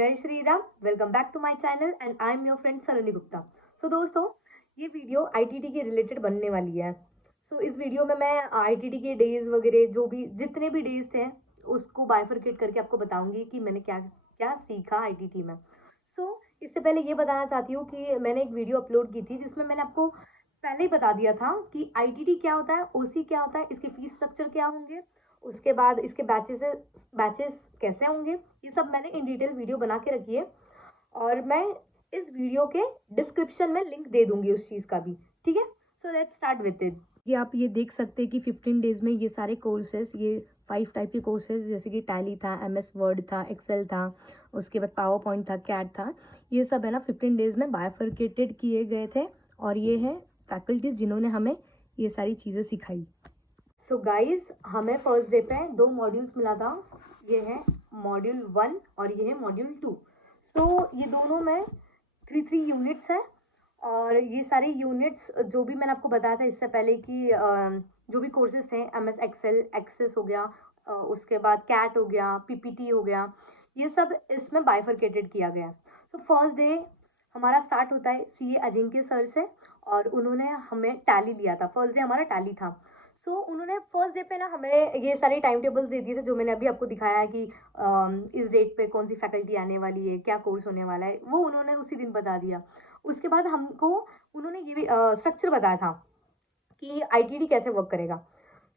जय Shri Ram. Welcome back to my channel and I am your friend Saloni Gupta. So दोस्तों, ये video ITT के related बनने वाली है। इस वीडियो में मैं आईटीटी के डेज वगैरह जो भी जितने भी डेज थे उसको बाइफरकेट करके आपको बताऊंगी कि मैंने क्या क्या सीखा आईटीटी में। इससे पहले ये बताना चाहती हूँ कि मैंने एक वीडियो अपलोड की थी जिसमें मैंने आपको पहले ही बता दिया था कि आईटीटी क्या होता है, ओसी क्या होता है, इसके फीस स्ट्रक्चर क्या होंगे, उसके बाद इसके बैचेस कैसे होंगे। ये सब मैंने इन डिटेल वीडियो बना के रखी है और मैं इस वीडियो के डिस्क्रिप्शन में लिंक दे दूंगी उस चीज़ का भी। ठीक है, so let's start with it. ये आप ये देख सकते हैं कि 15 डेज में ये सारे कोर्सेज, ये 5 टाइप के कोर्सेज जैसे कि टैली था, एमएस वर्ड था, एक्सेल था, उसके बाद पावर पॉइंट था, कैट था, ये सब है ना 15 डेज में बायफरकेटेड किए गए थे। और ये है फैकल्टीज जिन्होंने हमें ये सारी चीज़ें सिखाई। सो गाइज, हमें फर्स्ट डे पे 2 मॉड्यूल्स मिला था। ये है मॉड्यूल 1 और ये है मॉड्यूल 2। ये दोनों में 3 यूनिट्स हैं और ये सारे यूनिट्स जो भी मैंने आपको बताया था इससे पहले कि जो भी कोर्सेज थे, एमएस एक्सेल, एक्सेस हो गया, उसके बाद कैट हो गया, पीपीटी हो गया, ये सब इसमें बाइफरकेटेड किया गया। फर्स्ट डे हमारा स्टार्ट होता है सीए अजिंक्य सर से और उन्होंने हमें टैली लिया था। फर्स्ट डे हमारा टैली था। उन्होंने फर्स्ट डे पे ना हमें ये सारे टाइम टेबल्स दे दिए थे जो मैंने अभी आपको दिखाया है कि इस डेट पे कौन सी फैकल्टी आने वाली है, क्या कोर्स होने वाला है, वो उन्होंने उसी दिन बता दिया। उसके बाद हमको उन्होंने ये भी स्ट्रक्चर बताया था कि आईटीडी कैसे वर्क करेगा।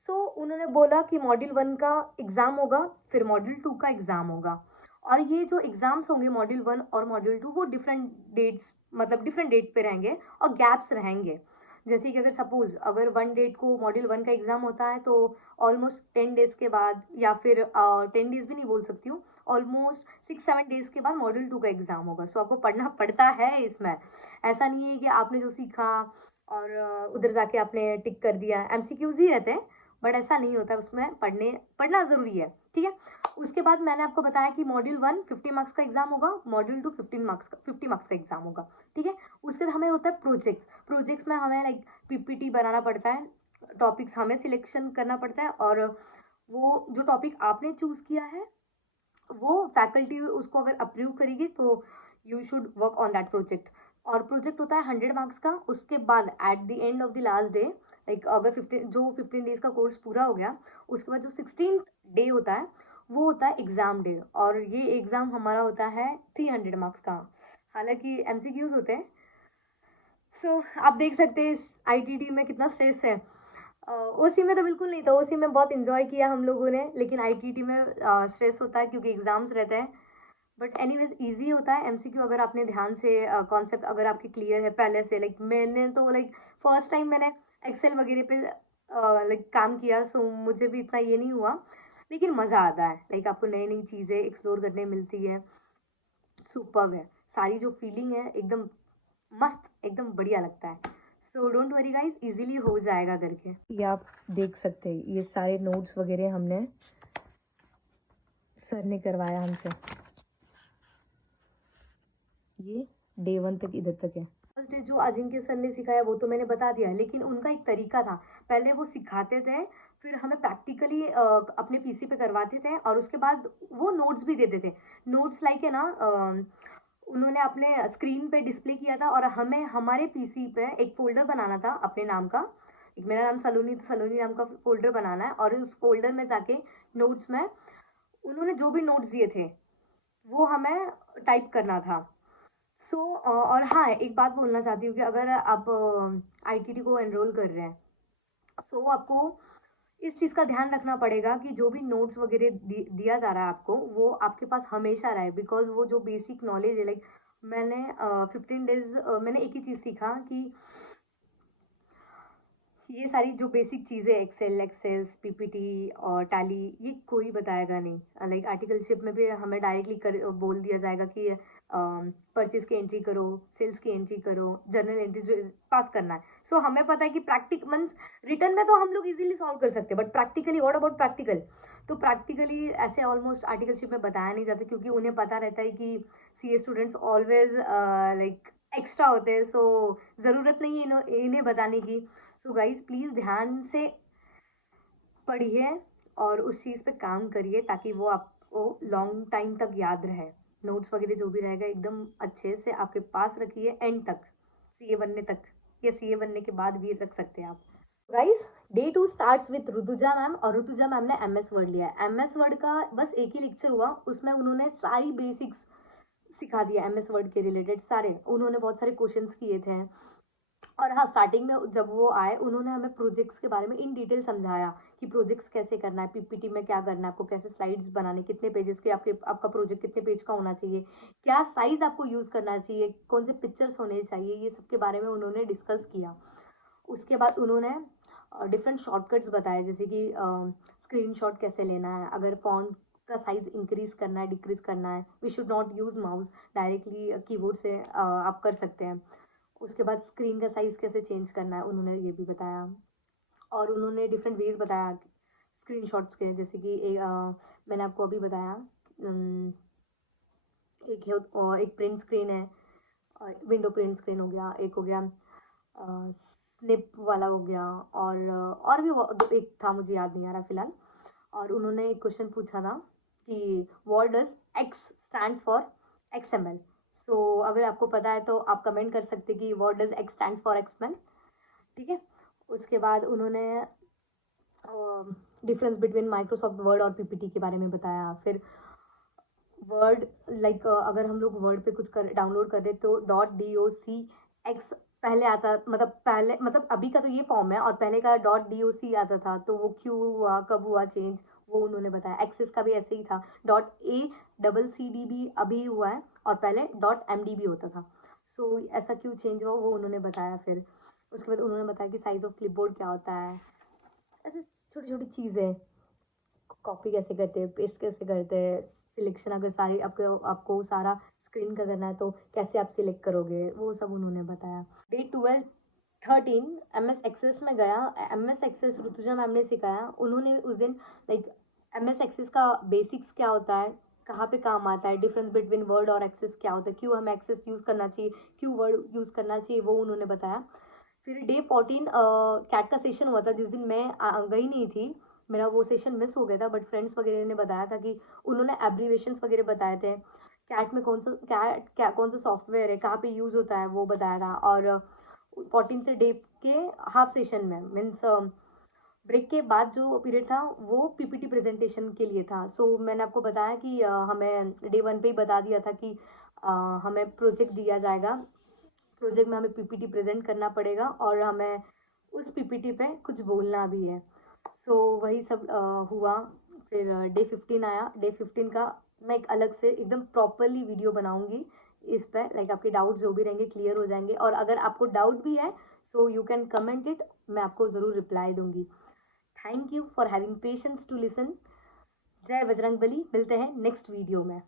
उन्होंने बोला कि मॉड्यूल 1 का एग्ज़ाम होगा, फिर मॉड्यूल 2 का एग्ज़ाम होगा और ये जो एग्ज़ाम्स होंगे मॉड्यूल 1 और मॉड्यूल 2 वो डिफरेंट डेट्स, मतलब डिफरेंट डेट पे रहेंगे और गैप्स रहेंगे। जैसे कि अगर सपोज अगर 1 डेट को मॉड्यूल 1 का एग्ज़ाम होता है तो ऑलमोस्ट 10 डेज़ के बाद, या फिर 10 डेज़ भी नहीं बोल सकती हूँ, ऑलमोस्ट 6-7 डेज़ के बाद मॉड्यूल 2 का एग्ज़ाम होगा। आपको पढ़ना पड़ता है इसमें। ऐसा नहीं है कि आपने जो सीखा और उधर जाके आपने टिक कर दिया। एमसीक्यूज ही रहते हैं बट ऐसा नहीं होता, उसमें पढ़ना ज़रूरी है। ठीक है, उसके बाद मैंने आपको बताया कि मॉड्यूल 1 50 मार्क्स का एग्जाम होगा, मॉड्यूल 2 50 मार्क्स का एग्जाम होगा। ठीक है, उसके बाद हमें होता है प्रोजेक्ट्स में हमें लाइक पीपीटी बनाना पड़ता है, टॉपिक्स हमें सिलेक्शन करना पड़ता है और वो जो टॉपिक आपने चूज किया है वो फैकल्टी उसको अगर अप्रूव करेगी तो you should work on that project. और प्रोजेक्ट होता है 100 मार्क्स का। उसके बाद at the end of the last day, like अगर 15 डेज का कोर्स पूरा हो गया, उसके बाद जो 16th डे होता है वो होता है एग्ज़ाम डे और ये एग्ज़ाम हमारा होता है 300 मार्क्स का। हालांकि एमसीक्यूज होते हैं। आप देख सकते हैं इस आईटीटी में कितना स्ट्रेस है। ओसी में तो बिल्कुल नहीं था, ओसी में बहुत इंजॉय किया हम लोगों ने, लेकिन आईटीटी में स्ट्रेस होता है क्योंकि एग्जाम्स रहते हैं। बट एनीवेज ईजी होता है। एमसीक्यू अगर आपने ध्यान से कॉन्सेप्ट अगर आपके क्लियर है पहले से, लाइक मैंने तो लाइक फर्स्ट टाइम मैंने एक्सेल वगैरह पे लाइक काम किया, मुझे भी इतना ये नहीं हुआ, लेकिन मज़ा आता है। लाइक आपको नई नई चीज़ें एक्सप्लोर करने मिलती है। सुपर्ब है, सारी जो फीलिंग है एकदम मस्त, एकदम बढ़िया लगता है। डोंट वरी गाइस, इजीली हो जाएगा करके। ये आप देख सकते हैं, ये सारे नोट्स वगैरह हमने सर ने करवाया हमसे। ये डे 1 तक इधर तक है। फर्स्ट डे जो अजिंक्य सर ने सिखाया वो तो मैंने बता दिया, लेकिन उनका एक तरीका था। पहले वो सिखाते थे, फिर हमें प्रैक्टिकली अपने पीसी पे करवाते थे और उसके बाद वो नोट्स भी देते थे। नोट्स लाइक है ना, उन्होंने अपने स्क्रीन पे डिस्प्ले किया था और हमें हमारे पीसी पे एक फोल्डर बनाना था अपने नाम का। एक मेरा नाम सलोनी, तो सलोनी नाम का फोल्डर बनाना है और उस फोल्डर में जाके नोट्स में उन्होंने जो भी नोट्स दिए थे वो हमें टाइप करना था। और हाँ, एक बात बोलना चाहती हूँ कि अगर आप आईटीटी को एनरोल कर रहे हैं, आपको इस चीज़ का ध्यान रखना पड़ेगा कि जो भी नोट्स वगैरह दिया जा रहा है आपको, वो आपके पास हमेशा रहे। बिकॉज वो जो बेसिक नॉलेज है, लाइक मैंने 15 डेज मैंने एक ही चीज़ सीखा कि ये सारी जो बेसिक चीज़ें, एक्सेल, एक्सेस, पीपीटी और टैली, ये कोई बताएगा नहीं। लाइक आर्टिकलशिप में भी हमें डायरेक्टली बोल दिया जाएगा कि परचेज की एंट्री करो, सेल्स की एंट्री करो, जर्नल एंट्री जो पास करना है। हमें पता है कि प्रैक्टिक मीन्स रिटर्न में तो हम लोग इजीली सॉल्व कर सकते हैं, but practically what about practical. तो प्रैक्टिकली ऐसे ऑलमोस्ट आर्टिकलशिप में बताया नहीं जाता क्योंकि उन्हें पता रहता है कि CA students always like extra होते हैं। ज़रूरत नहीं है इन्हें बताने की। गाइज प्लीज़ ध्यान से पढ़िए और उस चीज़ पे काम करिए ताकि वो आपको लॉन्ग टाइम तक याद रहे। नोट्स वगैरह जो भी रहेगा एकदम अच्छे से आपके पास रखिए एंड तक, सीए बनने तक, या सीए बनने के बाद भी रख सकते हैं आप। Guys, day 2 starts with Rutuja ma'am, और रुतुजा मैम ने एमएस वर्ड लिया है। एमएस वर्ड का बस एक ही लेक्चर हुआ, उसमें उन्होंने सारी बेसिक्स सिखा दिया एमएस वर्ड के रिलेटेड सारे, उन्होंने बहुत सारे क्वेश्चंस किए थे। और हाँ, स्टार्टिंग में जब वो आए उन्होंने हमें प्रोजेक्ट्स के बारे में इन डिटेल समझाया कि प्रोजेक्ट्स कैसे करना है, पीपीटी में क्या करना है आपको, कैसे स्लाइड्स बनाने, कितने पेजेस के आपका प्रोजेक्ट कितने पेज का होना चाहिए, क्या साइज आपको यूज़ करना चाहिए, कौन से पिक्चर्स होने चाहिए, ये सब के बारे में उन्होंने डिस्कस किया। उसके बाद उन्होंने डिफरेंट शॉर्टकट्स बताए, जैसे कि स्क्रीनशॉट कैसे लेना है, अगर फ़ॉन्ट का साइज़ इंक्रीज़ करना है, डिक्रीज़ करना है, we should not use mouse, directly keyboard से आप कर सकते हैं। उसके बाद स्क्रीन का साइज़ कैसे चेंज करना है उन्होंने ये भी बताया। और उन्होंने डिफरेंट वेज़ बताया स्क्रीनशॉट्स के, जैसे कि मैंने आपको अभी बताया, अम, एक है एक प्रिंट स्क्रीन है, विंडो प्रिंट स्क्रीन हो गया, एक हो गया स्निप वाला हो गया, और भी एक था, मुझे याद नहीं आ रहा फिलहाल। और उन्होंने एक क्वेश्चन पूछा था कि what does X stands for XML. So अगर आपको पता है तो आप कमेंट कर सकते कि what does X stands for XML, ठीक है। उसके बाद उन्होंने डिफरेंस बिटवीन माइक्रोसॉफ्ट वर्ड और पीपीटी के बारे में बताया। फिर वर्ड, लाइक अगर हम लोग वर्ड पे कुछ कर डाउनलोड कर रहे तो .docx पहले आता, मतलब पहले, मतलब अभी का तो ये फॉर्म है और पहले का .doc आता था, तो वो क्यों हुआ, कब हुआ चेंज, वो उन्होंने बताया। एक्सेस का भी ऐसे ही था, .acccd भी अभी हुआ है और पहले .mdb होता था। सो ऐसा क्यों चेंज हुआ वो उन्होंने बताया। फिर उसके बाद उन्होंने बताया कि साइज ऑफ क्लिपबोर्ड क्या होता है, ऐसे छोटी छोटी चीज़ें, कॉपी कैसे करते हैं, पेस्ट कैसे करते हैं, सिलेक्शन अगर सारी आपको आपको सारा स्क्रीन का करना है तो कैसे आप सिलेक्ट करोगे, वो सब उन्होंने बताया। डे 12-13 एमएस एक्सेस में गया। एमएस एक्सेस ऋतुजा मैम ने सिखाया। उन्होंने उस दिन लाइक एमएस एक्सेस का बेसिक्स क्या होता है, कहाँ पे काम आता है, डिफरेंस बिटवीन वर्ड और एक्सेस क्या होता है, क्यों हमें एक्सेस यूज़ करना चाहिए, क्यों वर्ड यूज़ करना चाहिए, वो उन्होंने बताया। फिर डे 14 कैट का सेशन हुआ था, जिस दिन मैं गई नहीं थी, मेरा वो सेशन मिस हो गया था, बट फ्रेंड्स वगैरह ने बताया था कि उन्होंने एब्रीवेशंस वगैरह बताए थे, कैट में कौन सा कैट क्या कौन सा सॉफ्टवेयर है, कहाँ पे यूज़ होता है, वो बताया था। और 14th डे के हाफ सेशन में, मीन्स ब्रेक के बाद जो पीरियड था वो पीपीटी प्रेजेंटेशन के लिए था। सो मैंने आपको बताया कि हमें डे 1 पे ही बता दिया था कि हमें प्रोजेक्ट दिया जाएगा, प्रोजेक्ट में हमें पीपीटी प्रेजेंट करना पड़ेगा और हमें उस पीपीटी पे कुछ बोलना भी है। सो वही सब हुआ। फिर डे 15 आया। डे 15 का मैं एक अलग से एकदम प्रॉपरली वीडियो बनाऊंगी इस पर, लाइक आपके डाउट्स जो भी रहेंगे क्लियर हो जाएंगे, और अगर आपको डाउट भी है so you can comment it, मैं आपको ज़रूर रिप्लाई दूंगी। Thank you for having patience to listen. जय बजरंग बली, मिलते हैं नेक्स्ट वीडियो में।